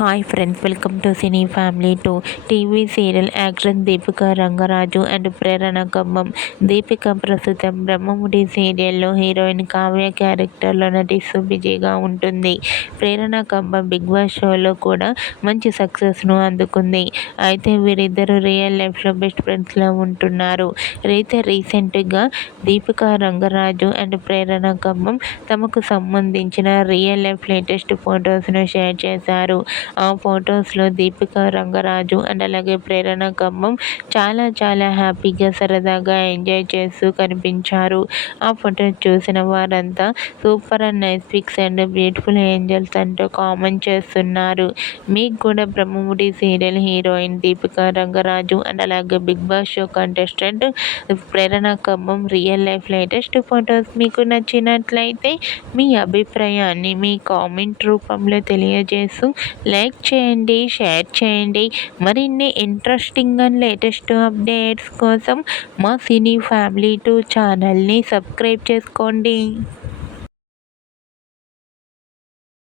Hi friends, welcome to cine family 2. TV serial actress Deepika Rangaraju and Prerana Kammam. Deepika ప్రస్తుతం బ్రహ్మముడి సీరియల్లో heroine Kavya క్యారెక్టర్లో నటిస్తూ బిజీగా ఉంటుంది. ప్రేరణ కమ్మం బిగ్ బాస్ షోలో కూడా మంచి సక్సెస్ను అందుకుంది. అయితే వీరిద్దరూ రియల్ లైఫ్లో బెస్ట్ ఫ్రెండ్స్లా ఉంటున్నారు. అయితే రీసెంట్గా దీపిక రంగరాజు అండ్ ప్రేరణ కమ్మం తమకు సంబంధించిన రియల్ లైఫ్ లేటెస్ట్ ఫొటోస్ను షేర్ చేశారు. ఆ ఫొటోస్లో దీపిక రంగరాజు అండ్ అలాగే ప్రేరణ కమ్మం చాలా హ్యాపీగా సరదాగా ఎంజాయ్ చేస్తూ కనిపించారు. ఆ ఫొటోస్ చూసిన వారంతా super and nice pics and beautiful angels అంటూ కామెంట్ చేస్తున్నారు. మీకు కూడా Brahmamudi serial heroine Deepika Rangaraju and అలాగే big boss show contestant Prerana Kammam real life latest photos మీకు నచ్చినట్లయితే మీ అభిప్రాయాన్ని మీ కామెంట్ రూపంలో తెలియజేస్తూ లైక్ చేయండి, షేర్ చేయండి. మరిన్ని ఇంట్రెస్టింగ్ అండ్ లేటెస్ట్ అప్డేట్స్ కోసం మా సినీ ఫ్యామిలీ 2 ఛానల్ని సబ్స్క్రైబ్ చేసుకోండి.